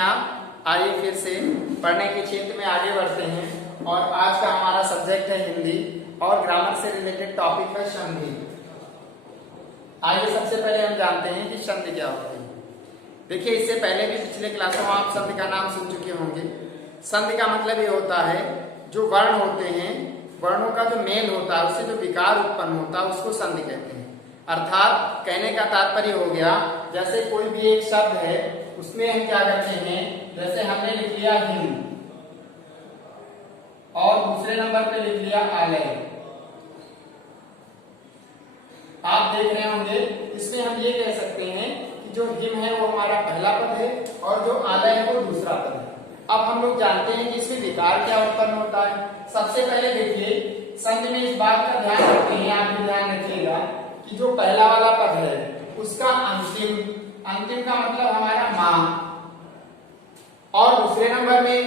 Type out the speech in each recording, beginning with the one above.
आप? आइए फिर से पढ़ने के क्षेत्र में आगे बढ़ते हैं और आज का हमारा सब्जेक्ट है हिंदी और ग्रामर से रिलेटेड टॉपिक है संधि। आइए सबसे पहले हम जानते हैं कि संधि क्या होती है। देखिए, इससे पहले भी पिछले क्लासों में आप संधि का नाम सुन चुके होंगे। संधि का मतलब ये होता है जो वर्ण होते हैं, वर्णों का जो मेल होता है उससे जो विकार उत्पन्न होता है उसको संधि कहते हैं। अर्थात कहने का तात्पर्य हो गया, जैसे कोई भी एक शब्द है उसमें हम क्या करते हैं, जैसे हमने लिख लिया हिंद और दूसरे नंबर पे लिख लिया आलय। आप देख रहे होंगे इसमें हम ये कह सकते हैं कि जो हिम है वो हमारा पहला पद है और जो आलय है वो दूसरा पद है। अब हम लोग जानते हैं कि इसमें विकार क्या उत्पन्न होता है। सबसे पहले देखिए, संधि में इस बात का ध्यान रखते हैं, आप भी ध्यान रखिएगा कि जो पहला वाला पद है उसका अंतिम, अंतिम का मतलब हमारा मां, और दूसरे नंबर में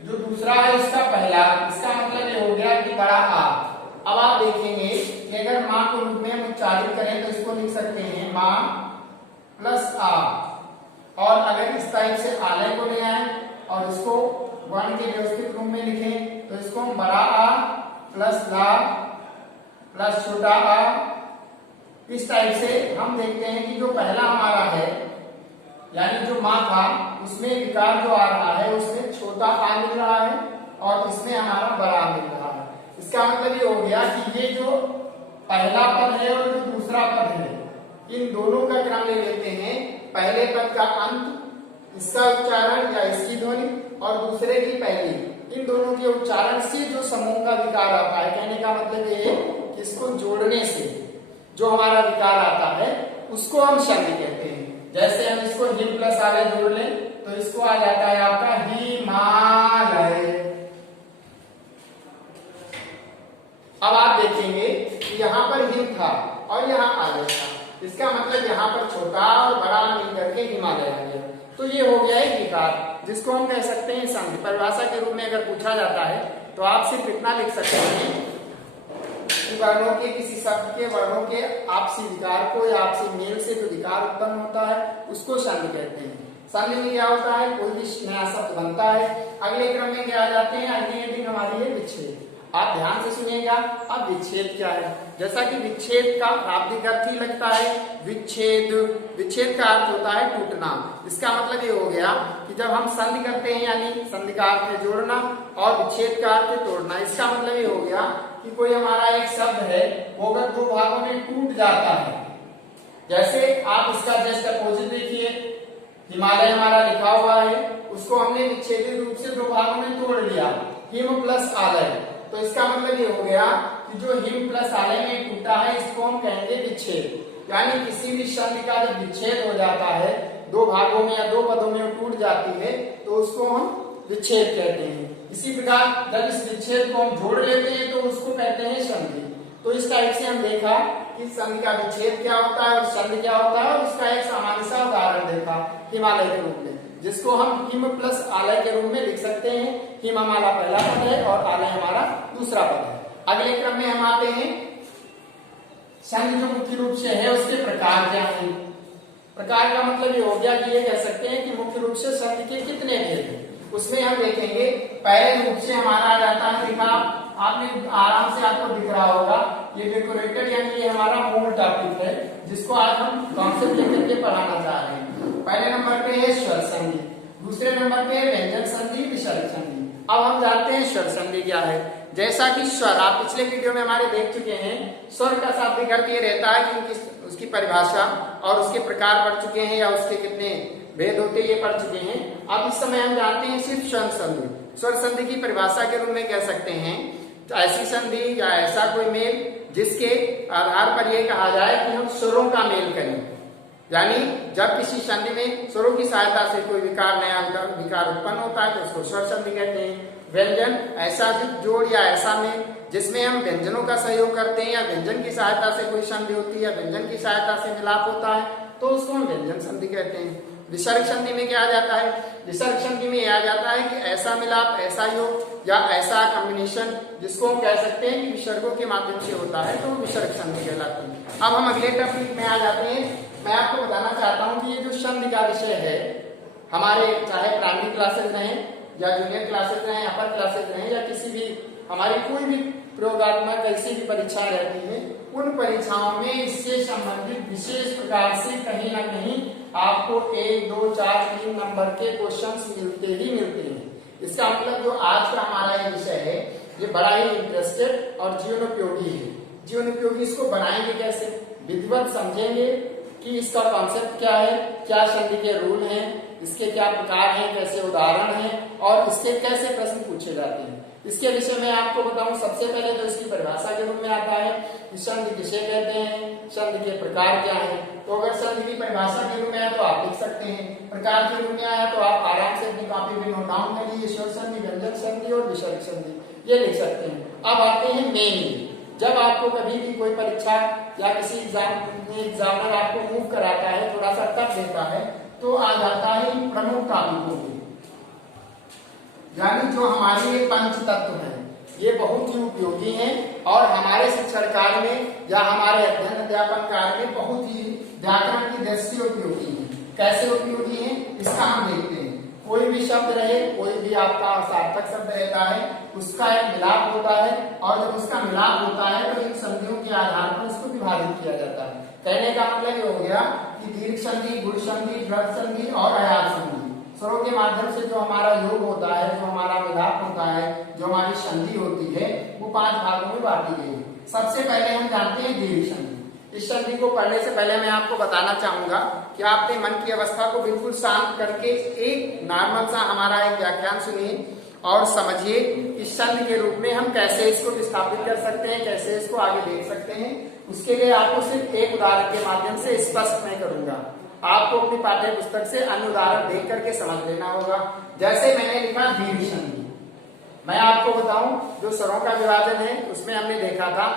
जो दूसरा है उसका पहला, इसका मतलब ये हो गया कि बड़ा आ। अब आप देखेंगे कि अगर मां को रूप में हम उच्चारित करें तो इसको लिख सकते हैं मां प्लस आ, और अगर इस टाइप से आलय को ले आए और इसको वर्ण के व्यवस्थित रूप में लिखें तो इसको बड़ा आ प्लस ला प्लस छोटा आ। इस टाइप से हम देखते हैं कि जो पहला हमारा है यानी जो मां था उसमें विकार जो आ रहा है उसमें छोटा आ मिल रहा है और इसमें हमारा बड़ा मिल रहा है। इसका मतलब ये हो गया कि ये जो पहला पद है और जो दूसरा पद है इन दोनों का क्रम ले लेते हैं। पहले पद का अंत, इसका उच्चारण या इसकी ध्वनि, और दूसरे की पहली, इन दोनों के उच्चारण से जो समूह का विकार आता है, कहने का मतलब ये है कि इसको जोड़ने से जो हमारा विकार आता है उसको हम संधि कहते हैं। जैसे हम इसको हिम प्लस आलय जोड़ लें तो इसको आ जाता है आपका हिमालय। अब आप देखेंगे कि यहाँ पर हिम था और यहाँ आलय था, इसका मतलब यहाँ पर छोटा और बड़ा मिल करके हिमालय आ गया। तो ये हो गया एक विकार जिसको हम कह सकते हैं संधि। परिभाषा के रूप में अगर पूछा जाता है तो आप सिर्फ इतना लिख सकते हैं कि वर्णों के, किसी शब्द के वर्णों के आपसी विकार को या आपसी मेल से जो विकार उत्पन्न होता है उसको संधि कहते हैं। संधि में क्या होता है, कोई भी नया शब्द बनता है, अगले क्रम में क्या आ जाते हैं, अगली हेडिंग हमारी है विच्छेद। आप ध्यान से सुनिएगा। अब विच्छेद क्या है, जैसा कि विच्छेद का शाब्दिक अर्थ ही लगता है विच्छेद। विच्छेद का अर्थ होता है टूटना। इसका मतलब ये हो गया कि जब हम संधि करते हैं यानी संधि का अर्थ है जोड़ना और विच्छेद का अर्थ है तोड़ना। इसका मतलब ये हो गया कि कोई हमारा एक शब्द है वो अगर दो भागों में टूट जाता है, जैसे आप इसका जस्ट अपोजिट देखिए, हिमालय हमारा लिखा हुआ है, उसको हमने विच्छेदित रूप से दो भागों में तोड़ लिया, हिम प्लस आलय। तो इसका मतलब ये हो गया कि जो हिम प्लस आलय में टूटा है इसको हम कहेंगे विच्छेद। यानी किसी भी संधि का जब विच्छेद हो जाता है, दो भागों में या दो पदों में टूट जाती है तो उसको हम विच्छेद कहते हैं। इसी प्रकार जब इस विच्छेद को हम जोड़ लेते हैं तो उसको कहते हैं संधि। तो इस टाइप से हम देखा कि संधि का विच्छेद क्या होता है और संधि क्या होता है, और उसका एक सामान्य सा उदाहरण देखा हिमालय के रूप में, जिसको हम हिम प्लस आलय के रूप में लिख सकते हैं। हिम हमारा पहला पद है और आलय हमारा दूसरा पद है। अगले क्रम में हम आते हैं संधि जो मुख्य रूप से है उसके प्रकार क्या हैं। प्रकार का मतलब ये हो गया कि ये कह सकते हैं कि मुख्य रूप से संधि के कितने भेद हैं। उसमें हम देखेंगे पहले रूप से हमारा आ जाता है, देखा आपने आराम से आपको दिख रहा होगा, ये डेकोरेटेड यानी ये हमारा मूल टॉपिक है जिसको आज हम कॉन्सेप्ट लेकर के पढ़ाना चाह रहे हैं। पहले नंबर पे है स्वर संधि, दूसरे नंबर पे है व्यंजन संधि, विसर्ग संधि। अब हम जानते हैं स्वर संधि क्या है। जैसा कि स्वर आप पिछले वीडियो में हमारे देख चुके हैं, स्वर का शाब्दिक अर्थ ये रहता है कि उसकी परिभाषा और उसके प्रकार पढ़ चुके हैं या उसके कितने भेद होते ये पढ़ चुके हैं। अब इस समय हम जानते हैं सिर्फ स्वर संधि। स्वर संधि की परिभाषा के रूप में कह सकते हैं ऐसी संधि या ऐसा कोई मेल जिसके आधार पर यह कहा जाए कि हम स्वरों का मेल करें। यानी जब किसी संधि में स्वरों की सहायता से कोई विकार, नया विकार उत्पन्न होता है तो उसको स्वर संधि कहते हैं। व्यंजन ऐसा जोड़ या ऐसा मेल जिसमें हम व्यंजनों का सहयोग करते हैं या व्यंजन की सहायता से कोई संधि होती है या व्यंजन की सहायता से मिलाप होता है तो उसको हम व्यंजन संधि कहते हैं। विसर्ग संधि में क्या आ जाता है, विसर्ग संधि में यह आ जाता है कि ऐसा मिलाप, ऐसा योग या ऐसा कॉम्बिनेशन जिसको हम कह सकते हैं कि विसर्गों के माध्यम से होता है तो विसर्ग संधि कहलाती है। अब हम अगले टॉपिक में आ जाते हैं। मैं आपको बताना चाहता हूं कि ये जो संधि का विषय है हमारे चाहे प्राइमरी क्लासेज रहें या जूनियर क्लासेज रहें, अपर क्लासेज रहें, या किसी भी हमारी कोई भी प्रयोगात्मक ऐसी भी परीक्षाएं रहती है, उन परीक्षाओं में इससे संबंधित विशेष प्रकार से कहीं ना कहीं आपको 1, 2, 4, 3 नंबर के क्वेश्चंस मिलते ही मिलते हैं। इसका मतलब जो आज का हमारा ये विषय है, ये बड़ा ही इंटरेस्टेड और जीवनोपयोगी है। जीवनोपयोगी इसको बनाएंगे कैसे, विधिवत समझेंगे कि इसका कॉन्सेप्ट क्या है, क्या संधि के रूल हैं, इसके क्या प्रकार हैं, कैसे उदाहरण हैं और इसके कैसे प्रश्न पूछे जाते हैं। इसके विषय में आपको बताऊं, सबसे पहले तो इसकी परिभाषा के रूप में आता है कि संधि किसे कहते हैं, संधि के प्रकार क्या हैं। तो अगर संधि की परिभाषा के रूप में आया तो आप लिख सकते हैं, प्रकार के रूप में आया तो आप आराम से अपनी कॉपी में नोट डाउन कर लीजिए, स्वर संधि, व्यंजक संधि और विसर्ग संधि, ये लिख सकते हैं। अब आते हैं मेन, जब आपको कभी भी कोई परीक्षा या किसी एग्जामिनर आपको मूव कराता है, थोड़ा सा टफ देता है, तो आ जाता है प्रमुख टॉपिकों में, यानी जो हमारे ये पंच तत्व हैं, ये बहुत ही उपयोगी हैं और हमारे शिक्षण कार्य में या हमारे अध्ययन अध्यापन कार्य में बहुत ही व्याकरण की दृष्टि उपयोगी है। कैसे उपयोगी है इसका हम देखते हैं। कोई भी शब्द रहे, कोई भी आपका सार्थक शब्द रहता है, उसका एक मिलाप होता है और जब उसका मिलाप होता है तो इन संधियों के आधार पर उसको विभाजित किया जाता है। कहने का मतलब ये हो गया कि दीर्घ संधि, गुण संधि, ड्रग संधि और अयार संधि, स्वरों के माध्यम से जो हमारा योग होता है, जो हमारा मिलाप होता है, जो हमारी संधि होती है, वो 5 भागों में बांटी गई है। सबसे पहले हम जानते हैं दीर्घ संधि। इस संधि को पढ़ने से पहले मैं आपको बताना चाहूंगा कि आप अपने मन की अवस्था को बिल्कुल शांत करके एक नॉर्मल सा हमारा एक व्याख्यान सुनिए और समझिए इस संधि के रूप में हम कैसे इसको विस्थापित कर सकते हैं, कैसे इसको आगे देख सकते हैं। उसके लिए आपको सिर्फ एक उदाहरण के माध्यम से स्पष्ट मैं करूंगा। आपको अपनी पाठ्य पुस्तक से अन्य उदाहरण देख करके समझ लेना होगा। जैसे मैंने लिखा दीर्घ संधि, मैं आपको बताऊं जो स्वरों का विभाजन है उसमें हमने देखा था,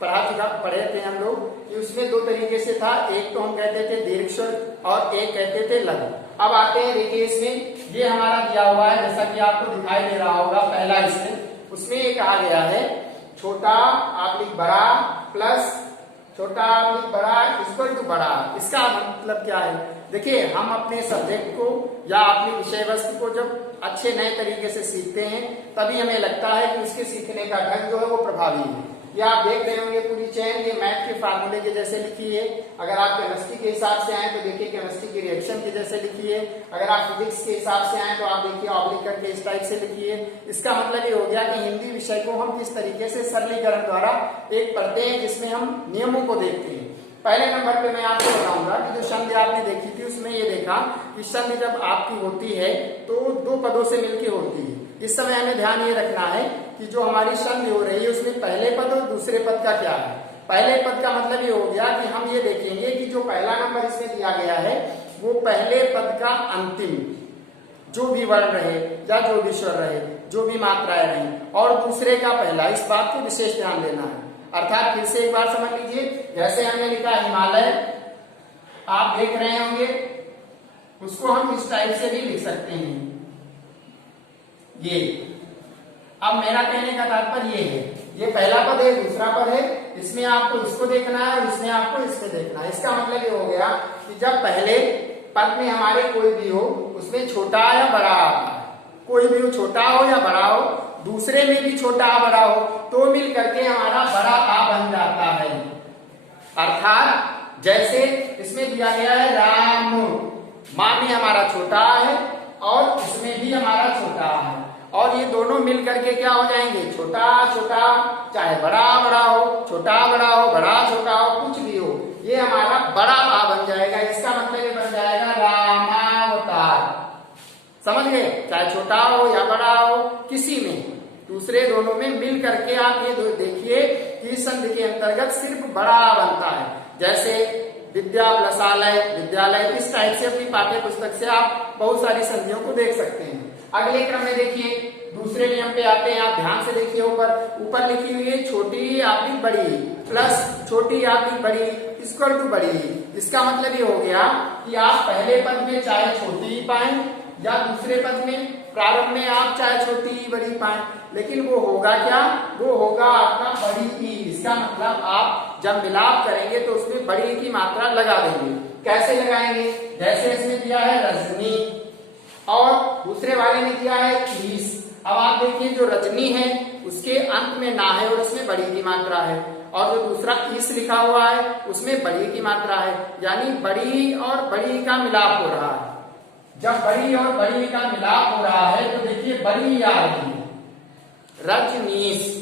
पढ़े थे हम लोग कि उसमें 2 तरीके से था। एक तो हम कहते थे दीर्घ स्वर और एक कहते थे लघु। अब आते हैं, देखिए इसमें ये हमारा दिया हुआ है, जैसा कि आपको दिखाई दे रहा होगा पहला उसमें ये कहा गया है छोटा आप्लिक बड़ा प्लस छोटा आप्लिक बड़ा इक्वल टू बड़ा। इसका मतलब क्या है, देखिए हम अपने सब्जेक्ट को या अपनी विषय वस्तु को जब अच्छे नए तरीके से सीखते हैं तभी हमें लगता है कि उसके सीखने का ढंग जो है वो प्रभावी है। ये आप देख रहे होंगे पूरी चेन ये मैथ के फार्मूले के जैसे लिखी है। अगर आप केमिस्ट्री के हिसाब से आए तो देखिए केमिस्ट्री की रिएक्शन के जैसे लिखी है। अगर आप फिजिक्स के हिसाब से आए तो आप देखिए ऑब्लिक करके इस टाइप से लिखी है। इसका मतलब ये हो गया कि हिंदी विषय को हम किस तरीके से सरलीकरण द्वारा एक पढ़ते हैं जिसमें हम नियमों को देखते हैं। पहले नंबर पे मैं आपको बताऊंगा कि जो संधि आपने देखी थी उसमें ये देखा कि संधि जब आपकी होती है तो 2 पदों से मिलकर होती है। इस समय हमें ध्यान ये रखना है कि जो हमारी संधि हो रही है उसमें पहले पद और दूसरे पद का क्या है। पहले पद का मतलब ये हो गया कि हम ये देखेंगे कि जो पहला नंबर इसमें दिया गया है वो पहले पद का अंतिम जो भी वर्ण रहे या जो भी स्वर रहे, जो भी मात्राएं रही, और दूसरे का पहला, इस बात को विशेष ध्यान देना है। अर्थात फिर से एक बार समझ लीजिए, जैसे हमने लिखा हिमालय, आप देख रहे होंगे, उसको हम इस टाइप से भी लिख सकते हैं ये। अब मेरा कहने का तात्पर्य ये है, ये पहला पद है, दूसरा पद है, इसमें आपको इसको देखना है और इसमें आपको इसको देखना है। इसका मतलब ये हो गया कि जब पहले पद में हमारे कोई भी हो उसमें छोटा या बड़ा आता है, कोई भी हो, छोटा हो या बड़ा हो, दूसरे में भी छोटा बड़ा हो तो मिल करके हमारा बड़ा आ बन जाता है। अर्थात जैसे इसमें दिया गया है राम, मां में हमारा छोटा है और इसमें भी हमारा छोटा है, और ये दोनों मिल करके क्या हो जाएंगे, छोटा छोटा, चाहे बड़ा बड़ा हो, छोटा बड़ा हो, बड़ा छोटा हो, कुछ भी हो, ये हमारा बड़ा आ बन जाएगा। इसका मतलब ये बन जाएगा रामावतार। समझ गए, चाहे छोटा हो या बड़ा हो, किसी में, दूसरे दोनों में मिल करके आप ये देखिए कि संधि के अंतर्गत सिर्फ बड़ा बनता है। जैसे विद्या प्लस आलय, विद्यालय, इस टाइप से अपनी पाठ्य पुस्तक से आप बहुत सारी संधियों को देख सकते हैं। अगले क्रम में देखिए दूसरे नियम पे आते हैं, आप ध्यान से देखिए, ऊपर लिखी हुई है छोटी आप्लिक बड़ी प्लस छोटी आप्लिक बड़ी इक्वल टू बड़ी। इसका मतलब ये हो गया कि आप पहले पद में चाहे छोटी ही पाएं या दूसरे पद में प्रारंभ में आप चाहे छोटी ही बड़ी पाएं, लेकिन वो होगा क्या, वो होगा आपका बड़ी ई। इसका मतलब आप जब मिलाप करेंगे तो उसमें बड़ी की मात्रा लगा देंगे। कैसे लगाएंगे, जैसे इसमें दिया है रजनी, दूसरे वाले ने दिया है 30। अब आप देखिए जो रजनी है उसके अंत में ना है और उसमें बड़ी की मात्रा है, और जो दूसरा इस लिखा हुआ है उसमें बड़ी की मात्रा है, यानी बड़ी और बड़ी का मिलाप हो रहा है। जब बड़ी और बड़ी का मिलाप हो रहा है तो देखिए बड़ी आ रही है, रजनीश।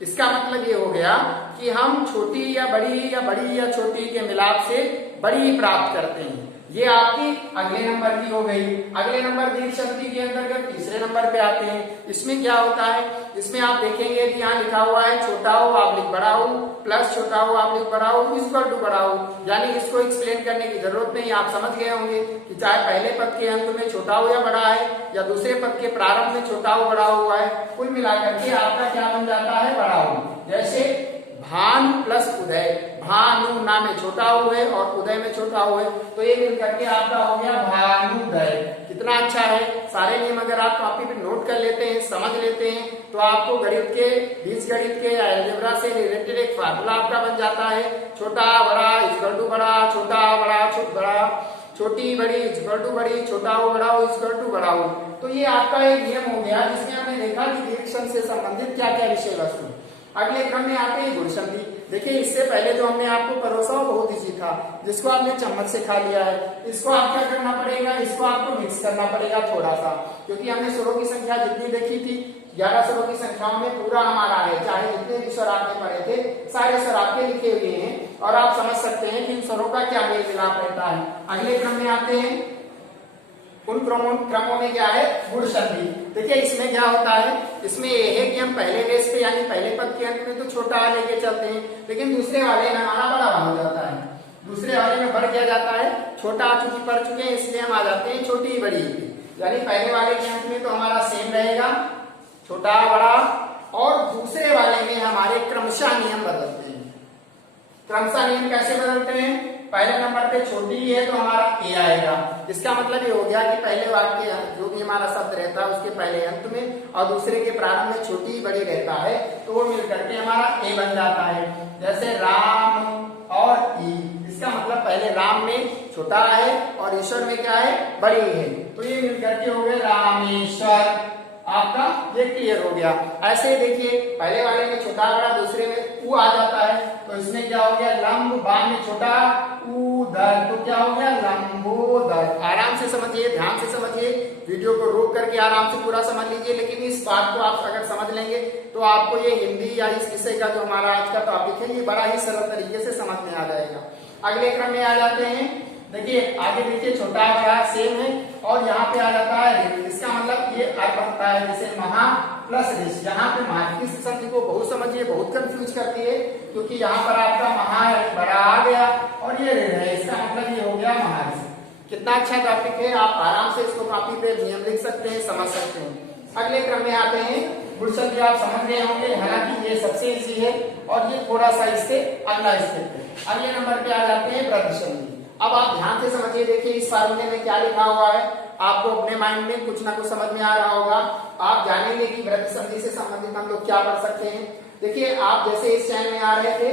इसका मतलब ये हो गया कि हम छोटी या बड़ी या छोटी के मिलाप से बड़ी प्राप्त करते हैं। ये आपकी अगले नंबर की हो गई। अगले नंबर दीर्घ संधि के अंतर्गत तीसरे नंबर पे आते हैं। इसमें क्या होता है, इसमें आप देखेंगे कि यहाँ लिखा हुआ है छोटा हो ऑब्लिक बड़ा हो प्लस छोटा हो ऑब्लिक बड़ा हो इक्वल टू बड़ा हो, यानी इसको एक्सप्लेन करने की जरूरत नहीं, आप समझ गए होंगे कि चाहे पहले पद के अंत में छोटा हो या बड़ा है या दूसरे पद के प्रारंभ में छोटा हो बड़ा हुआ है, कुल मिलाकर के आपका क्या बन जाता है, बड़ा हो। जैसे भानु प्लस उदय, भानु ना में छोटा हो है और उदय में छोटा हो है, तो ये मिलकर के आपका हो गया भानुदय। कितना अच्छा है। सारे नियम अगर आप कॉपी पे नोट कर लेते हैं, समझ लेते हैं, तो आपको गणित के, बीजगणित के या अलजेब्रा से रिलेटेड एक फार्मूला आपका बन जाता है। छोटा बड़ा इक्वल टू बड़ा, छोटा बड़ा बड़ा, छोटी बड़ी इक्वल टू बड़ी, छोटा हो बड़ा हो इक्वल टू बड़ा हो। तो ये आपका एक नियम हो गया जिसमें हमने देखा कि दीर्घ संधि से संबंधित क्या क्या विषय वस्तु। अगले क्रम में आते हैं गुण संधि। देखिए इससे पहले जो हमने आपको परोसा वो बहुत इजी था, जिसको आपने चम्मच से खा लिया है। इसको आप क्या करना पड़ेगा, इसको आपको मिक्स करना पड़ेगा थोड़ा सा, क्योंकि हमने स्वरों की संख्या जितनी देखी थी 11 स्वरों की संख्याओं में पूरा हमारा है, चाहे जितने भी स्वर आपने पढ़े थे सारे स्वर आपके लिखे हुए हैं और आप समझ सकते हैं कि इन स्वरों का क्या मेल मिलाप रहता है। अगले क्रम में आते हैं, उन क्रमों में क्या है, गुण संधि। देखिए इसमें क्या होता है, इसमें ये है कि हम पहले बेस पे यानी पहले पद के अंत में तो छोटा आ लेके चलते हैं, लेकिन दूसरे वाले में हमारा बड़ा हो जाता है। दूसरे वाले में बढ़ किया जाता है, छोटा आ चुकी पढ़ चुके हैं इसलिए हम आ जाते हैं छोटी बड़ी, यानी पहले वाले के अंत में तो हमारा सेम रहेगा छोटा बड़ा, और दूसरे वाले में हमारे क्रमशः नियम बदलते हैं। क्रमशः नियम कैसे बदलते हैं, पहले नंबर पे छोटी है तो हमारा ए आएगा। इसका मतलब ये हो गया कि पहले वाक्य जो भी हमारा शब्द रहता है उसके पहले अंत में और दूसरे के प्रारंभ में छोटी बड़ी रहता है, तो वो मिलकर के हमारा ए बन जाता है। जैसे राम और ई, इसका मतलब पहले राम में छोटा है और ईश्वर में क्या है, बड़ी है, तो ये मिलकर के हो गए रामेश्वर। आपका ये क्लियर हो गया। ऐसे देखिए पहले वाले में छोटा बड़ा, दूसरे में ऊ आ जाता है, तो इसमें क्या हो गया, लंब, बा में छोटा उदर, तो क्या हो गया, लंबोदर। आराम से समझिए, ध्यान से समझिए, वीडियो को रोक करके आराम से पूरा समझ लीजिए, लेकिन इस बात को आप अगर समझ लेंगे तो आपको ये हिंदी या इस विषय का जो हमारा आज का टॉपिक है ये बड़ा ही सरल तरीके से समझ में आ जाएगा। अगले क्रम में आ जाते हैं, देखिए आगे देखिए छोटा बड़ा सेम है और यहाँ पे आ जाता है, इसका मतलब ये अर्थ बनता है जैसे महा प्लस ऋष। यहाँ पे महा की संधि को बहुत समझिए, बहुत कंफ्यूज करती है, क्योंकि यहाँ पर आपका महा बड़ा आ गया और ये ऋण है, इसका मतलब ये हो गया महर्षि। कितना अच्छा टॉपिक है, आप आराम से इसको कॉपी पे नियम लिख सकते हैं, समझ सकते हैं। अगले क्रम में आते हैं, गुण संधि आप समझ गए होंगे, हालांकि ये सबसे इजी है और ये थोड़ा सा इससे अगला स्टेप है। अगले नंबर पे आ जाते हैं वृद्धि संधि। अब आप ध्यान से समझिए, देखिए इस फार्मूले में क्या लिखा हुआ है, आपको अपने माइंड में कुछ ना कुछ समझ में आ रहा होगा। आप जानेंगे कि वृद्धि संधि से संबंधित हम लोग क्या पढ़ सकते हैं। देखिए आप जैसे इस चैन में आ रहे थे,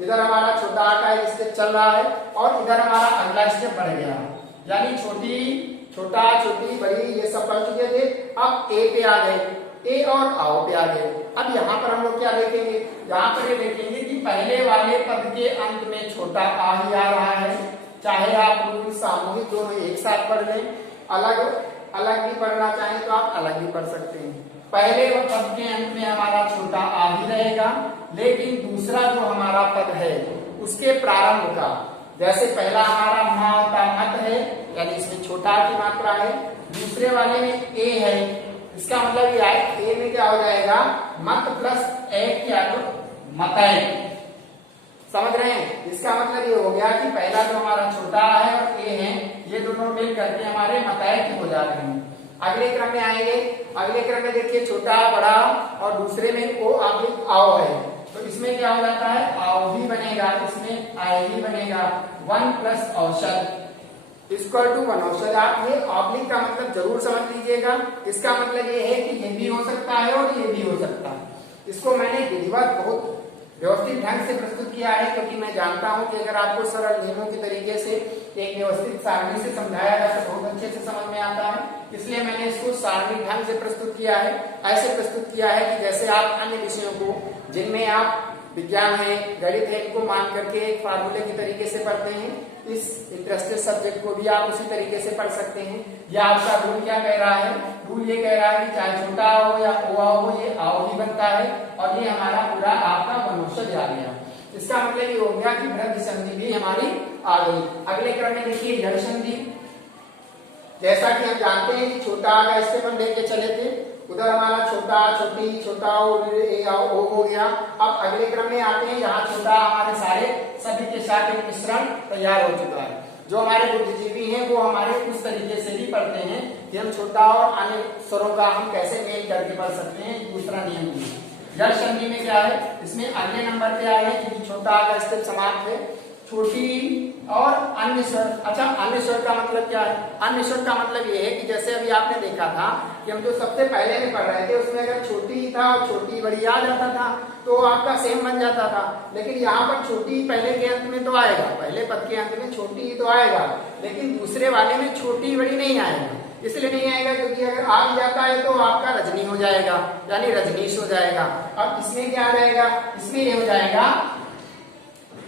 इधर हमारा छोटा आकार स्टेप चल रहा है और इधर हमारा अगला स्टेप बढ़ गया, यानी छोटी छोटा छोटी बड़ी ये सब पढ़ चुके थे। अब ए पे आ गए, ए और आओ पे आ गए। अब यहाँ पर हम लोग क्या देखेंगे, यहाँ पर ये देखेंगे कि पहले वाले पद के अंत में छोटा आ ही आ रहा है, चाहे आप लोग सामूहिक दोनों एक साथ पढ़ लें, अलग अलग भी पढ़ना चाहें तो आप अलग भी पढ़ सकते हैं। पहले पद के अंत में हमारा छोटा आ ही रहेगा, लेकिन दूसरा जो हमारा पद है उसके प्रारंभ का, जैसे पहला हमारा मा होता मत है, यानी इसमें छोटा की मात्रा है, दूसरे वाले में ए है, इसका मतलब ये है ए में क्या हो जाएगा, मत प्लस ए क्या तो मतय। समझ रहे हैं, इसका मतलब ये हो गया कि पहला जो हमारा छोटा है और ए है, ये दोनों मिल करके हमारे मतय के हो जा रहे हैं। अगले क्रम में आएंगे, अगले क्रम में देखिए छोटा बड़ा और दूसरे में ओ आगे आओ है, तो इसमें क्या हो जाता है, आओ ही बनेगा, इसमें आए ही बनेगा। 1 प्लस औषध इक्वल टू 1 औषध। आप ये ऑब्लिक का मतलब जरूर समझ लीजिएगा, इसका मतलब ये है कि ये भी हो सकता है और ये भी हो सकता है। इसको मैंने विधिवत बहुत व्यवस्थित ढंग से प्रस्तुत किया है, क्योंकि मैं जानता हूं कि अगर आपको सरल नियमों के तरीके से एक व्यवस्थित सारणी से समझाया जाए तो बहुत अच्छे से समझ में आता है, इसलिए मैंने इसको सारणी ढंग से प्रस्तुत किया है। ऐसे प्रस्तुत किया है कि जैसे आप अन्य विषयों को जिनमें आप विज्ञान है, गणित है, इनको मान करके एक फार्मूले की तरीके से पढ़ते हैं, इस इंटरेस्टेड सब्जेक्ट को भी आप उसी तरीके से पढ़ सकते हैं। या आपका रूल क्या कह रहा है? रूल ये कह रहा है कि चाहे छोटा हो या ओ हो, ये आओ ही बनता है और ये हमारा पूरा आपका वंशज आ गया। इसका मतलब ये हो गया कि वृद्धि संधि भी हमारी आ गई। अगले क्रम में देखिए जड़ संधि। जैसा कि हम जानते हैं कि छोटा का स्टेप हम लेके चले थे, उधर हमारा छोटा, छोटी, छोटा ओ हो गया। अब अगले क्रम में आते हैं, यहाँ छोटा हमारे सारे सभी के साथ एक मिश्रण तैयार हो चुका है। जो हमारे बुद्धिजीवी हैं वो हमारे उस तरीके से भी पढ़ते हैं कि हम छोटा और अन्य स्वरों का हम कैसे मेल करके पढ़ सकते हैं। दूसरा नियम भी जड़ संधि में क्या है, इसमें अगले नंबर पे आए हैं क्योंकि छोटा का स्टेप समाप्त है, छोटी और अन्य स्वर। अच्छा, अन्य स्वर का मतलब क्या है? अन्य स्वर का मतलब ये है कि जैसे अभी आपने देखा था कि हम जो सबसे पहले में पढ़ रहे थे उसमें अगर छोटी था और छोटी बड़ी आ जाता था तो आपका सेम बन जाता था, लेकिन यहाँ पर छोटी पहले के अंत में तो आएगा, पहले पद के अंत में छोटी ही तो आएगा, लेकिन दूसरे वाले में छोटी बड़ी नहीं आएगा। इसलिए नहीं आएगा क्योंकि अगर आ भी जाता है तो आपका रजनी हो जाएगा, यानी रजनीश हो जाएगा। अब इसमें क्या आ जाएगा? इसमें ये हो जाएगा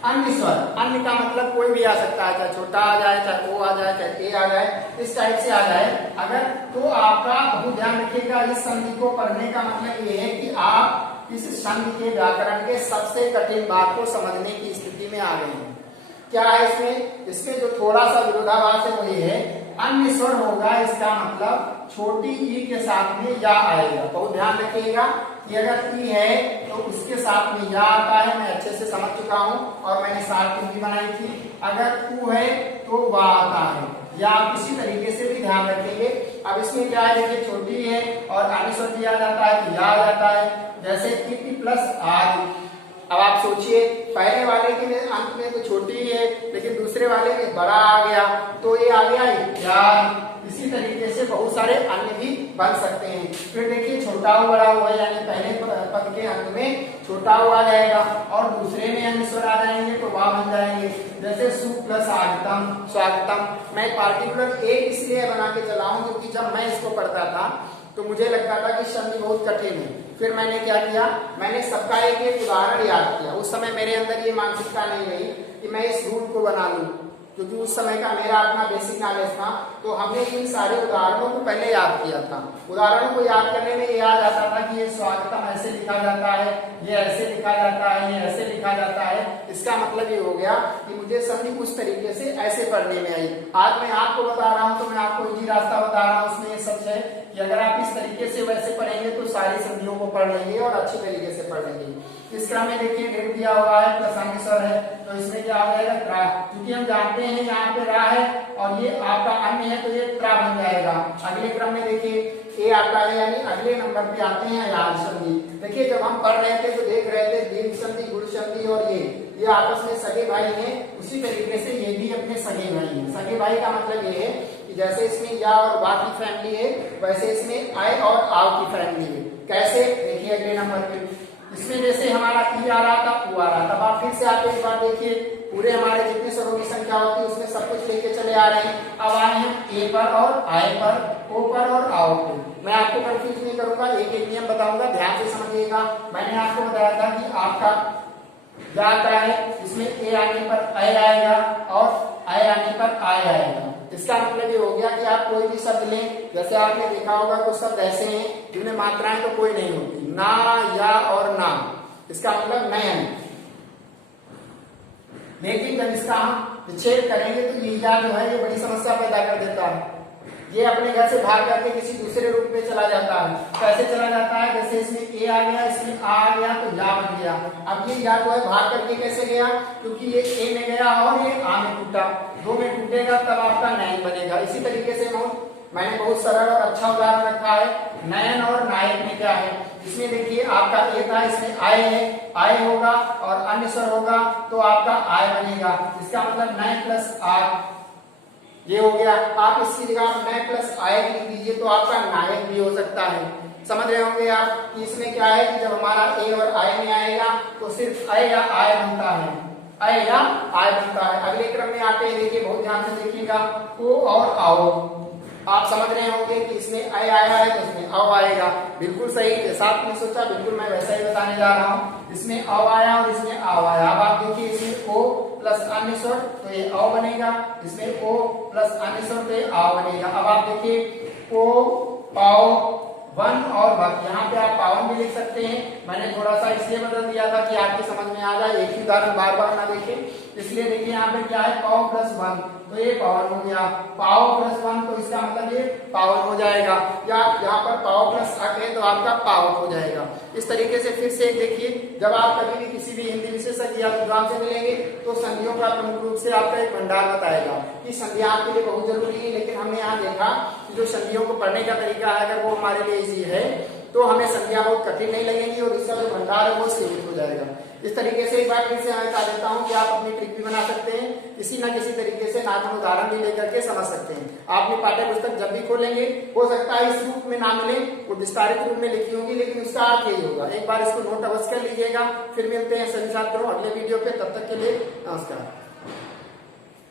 अन्य स्वर। अन्य का मतलब कोई भी आ सकता है, चाहे छोटा आ जाए, चाहे ओ आ जाए, चाहे ए आ जाए, इस टाइप से आ जाए अगर, तो आपका बहुत ध्यान रखिएगा। इस संधि को पढ़ने का मतलब ये है कि आप इस संधि के व्याकरण के सबसे कठिन भाग को समझने की स्थिति में आ गए हैं। क्या है इसमें? इसमें जो थोड़ा सा विरोधाभास है वो ये है, अन्य स्वर होगा, इसका मतलब छोटी ई के साथ में या आएगा। बहुत ध्यान रखिएगा कि अगर ई है तो उसके साथ में या आता है, मैं अच्छे से समझ चुका हूं और मैंने साथ भी बनाई थी। अगर ऊ है तो वा आता है, या आप इसी तरीके से भी ध्यान रखेंगे। अब इसमें क्या है, देखिए छोटी है और अन्य स्वर दिया जाता है तो या आ जाता है, जैसे इति प्लस आदि। अब आप सोचिए, पहले वाले के अंत में तो छोटी है लेकिन दूसरे वाले में बड़ा आ गया तो ये आ गया या। इसी तरीके से बहुत सारे अन्य भी बन सकते हैं। फिर देखिए छोटा हो बड़ा हुआ, यानी पहले पद के अंत में छोटा हुआ आ जाएगा और दूसरे में अन्य स्वर आ जाएंगे तो वह बन जाएंगे, जैसे सु प्लस आगतम, स्वागतम। मैं पार्टिकुलर एक इसलिए बना के चला हूं क्योंकि जब मैं इसको पढ़ता था तो मुझे लगता था कि संधि बहुत कठिन है। फिर मैंने क्या किया, मैंने सबका एक एक उदाहरण याद किया। उस समय मेरे अंदर ये मानसिकता नहीं रही कि मैं इस रूल को बना लूं, क्योंकि उस समय का मेरा अपना बेसिक नॉलेज था, तो हमने इन सारे उदाहरणों को पहले याद किया था। उदाहरणों को याद करने में ये याद आता था कि ये स्वागतम ऐसे लिखा जाता है, ये ऐसे लिखा जाता है, ये ऐसे लिखा जाता है। इसका मतलब ये हो गया कि मुझे संधि उस तरीके से ऐसे पढ़ने में आई। आज मैं आपको बता रहा हूँ तो मैं आपको इजी रास्ता बता रहा हूँ। उसमें ये सच है कि अगर आप इस तरीके से वैसे पढ़ेंगे तो सारी संधियों को पढ़ लेंगे और अच्छी तरीके से पढ़ लेंगे। इस क्रम में देखिए डेट दिया हुआ है, प्लस अन्य स्वर है, तो इसमें क्या हो जाएगा त्रा, क्योंकि हम जानते हैं यहाँ पे रा है और ये आपका अन्य है तो ये त्रा बन जाएगा। अगले क्रम में देखिए ए आता है, यानी अगले नंबर पे आते हैं याद संधि। देखिए जब हम पढ़ रहे थे तो देख रहे थे दीर्घ संधि, गुण संधि और ये आपस में सगे भाई हैं, उसी तरीके से ये भी अपने सगे भाई हैं। सगे भाई का मतलब ये है कि जैसे इसमें या और वा की फैमिली है वैसे इसमें आय और आव की फैमिली है। कैसे? देखिए अगले नंबर पे इसमें जैसे हमारा ई आ रहा था, ऊ आ रहा था। अब आप फिर से आप एक बार देखिए, पूरे हमारे जितने स्वरों की संख्या होती है उसमें सब कुछ लेके चले आ रहे हैं। अब आए हैं ए पर और आय पर, ओ पर और आओ पे। मैं आपको कंफ्यूज नहीं करूंगा, एक एक नियम बताऊंगा, ध्यान से समझिएगा। मैंने आपको बताया था कि आपका क्या आता है, इसमें ए आने पर अय आएगा और आय आने पर आय आएगा। इसका मतलब ये हो गया कि आप कोई भी शब्द लें, जैसे आपने देखा होगा कुछ शब्द ऐसे हैं जिनमें मात्राएं तो कोई नहीं होती, ना, या और ना, इसका मतलब नयन। लेकिन जब इसका हम विच्छेद करेंगे तो ये या जो है ये बड़ी समस्या पैदा कर देता है। ये अपने घर से भाग करके किसी दूसरे रूप में चला जाता है। कैसे चला जाता है? जैसे इसमें ए आ गया, इसमें आ गया तो या बन गया। अब ये या जो है भाग करके कैसे गया? क्योंकि ये ए में गया और ये आ में टूटा, दो में टूटेगा तब आपका नयन बनेगा। इसी तरीके से मैंने बहुत सरल और अच्छा उदाहरण रखा है। नयन और नायक में क्या है, इसमें देखिए आपका ए था, इसमें आय है, आय होगा और अन्य स्वर होगा तो आपका आय बनेगा। इसका मतलब नय प्लस आय ये हो गया। आप इसकी जगह नय प्लस आय लिख दीजिए तो आपका नायक भी हो सकता है। समझ रहे होंगे आप कि इसमें क्या है कि जब हमारा ए और आय में आएगा तो सिर्फ अय या आय बनता है। अय या आय बनता है। अगले क्रम में आते हैं, देखिए बहुत ध्यान से देखिएगा, ओ और आओ। आप समझ रहे होंगे कि इसमें अय आया है तो इसमें अव आएगा, बिल्कुल सही, जैसा आपने सोचा बिल्कुल मैं वैसा ही बताने जा रहा हूँ। इसमें अव आया और इसमें आव आया। अब आप देखिए इसमें ओ प्लस अन्य स्वर तो ये अव बनेगा, इसमें ओ प्लस अन्य स्वर तो ये आव बनेगा। अब आप देखिए ओ पाव वन और भक्त, यहाँ पे आप पावन भी लिख सकते हैं। मैंने थोड़ा सा इसलिए बदल दिया था कि आपकी समझ में आ जाए, एक ही उदाहरण बार बार ना देखें, इसलिए देखिए यहाँ पे क्या है, पाव प्लस वन तो ये पावन हो गया, पाव प्लस वन तो इसका मतलब ये पावन हो जाएगा, या यहाँ पर पाव प्लस अक है तो आपका पावन हो जाएगा। इस तरीके से फिर से देखिए, जब आप कभी भी किसी भी हिंदी विशेषज्ञ या विद्वान से मिलेंगे तो संधियों का प्रमुख रूप से आपका एक भंडार बताएगा कि संधियां आपके लिए बहुत जरूरी है। लेकिन हमने यहाँ देखा कि जो संधियों को पढ़ने का तरीका है अगर वो हमारे लिए इजी है तो हमें संधियां बहुत कठिन नहीं लगेंगी और इसका जो भंडार है वो सीमित हो जाएगा। इस तरीके से एक बार फिर से मैं बता देता हूँ कि आप अपनी ट्रिक भी बना सकते हैं, किसी न किसी तरीके से नाम उदाहरण भी लेकर के समझ सकते हैं। आपने पाठ्य पुस्तक जब भी खोलेंगे हो सकता है इस रूप में ना मिले, वो विस्तारित रूप में लिखी होगी लेकिन उसका अर्थ यही होगा। एक बार इसको नोट अवश्य कर लीजिएगा। फिर मिलते हैं सभी छात्रों अगले वीडियो पे, तब तक के लिए नमस्कार।